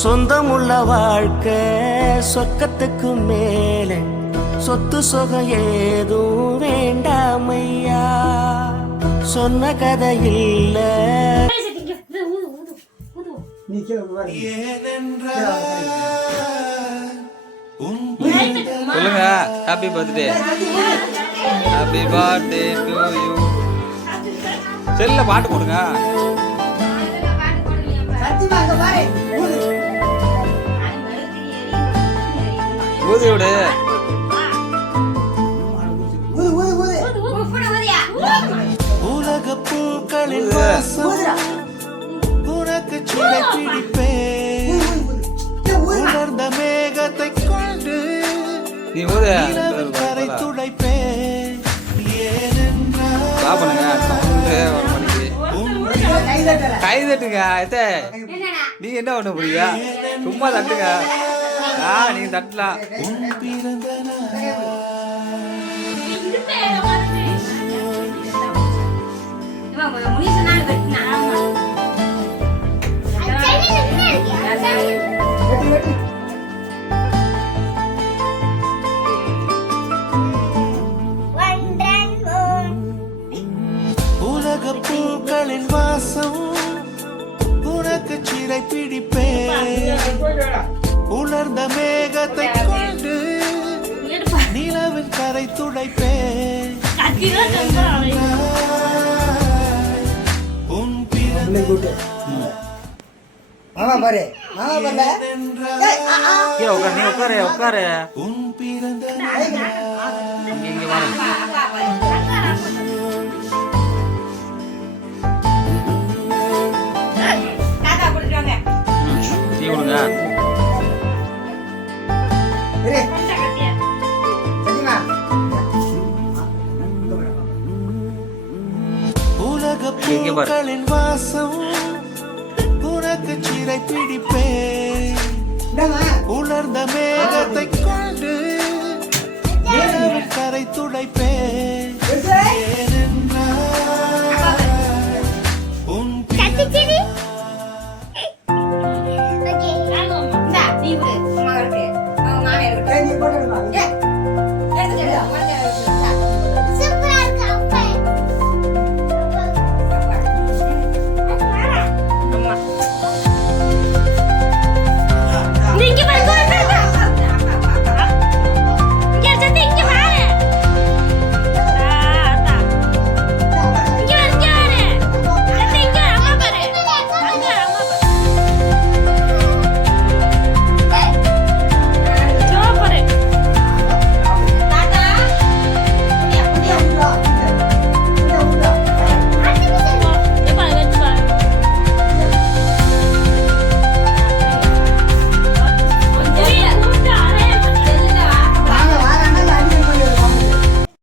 சொந்தமுள்ள வாழ்க்கை சொர்க்கத்துக்கு மேலே சொத்து சொகம் ஏதும் வேண்டாமையா சொன்ன கதை இல்ல சொல்லுங்க. Happy birthday. Happy birthday to you. செல்ல பாட்டு போடுங்க. ஊதி விடு. உலக பூக்களில் வாசம் உனக்கு சிலை பிடிப்பேன் உணர்ந்த மேகத்தை கொண்டு நீ ஊது. கரை துடைப்பேன் கை தட்டுங்க. நீ என்ன பண்ண முடியா? சும்மா தட்டுங்க. நீ தட்டலாம். உலக பூக்களின் வாசம் உனக்கு சிறை பிடிப்பேன் உணர்ந்த மேகத்தை கொண்டு நிலவின் கரை துடைப்பேன் உன் பிறந்த நீ உட்காரு உட்காரு. உன் பிறந்த இங்க வர. டீ கொடுங்க. உலக பூக்களின் வாசம் உனக்கு சிறை பிடிப்பேன் உணர்ந்த மேகத்தை கொண்டு கரை துடைப்பேன்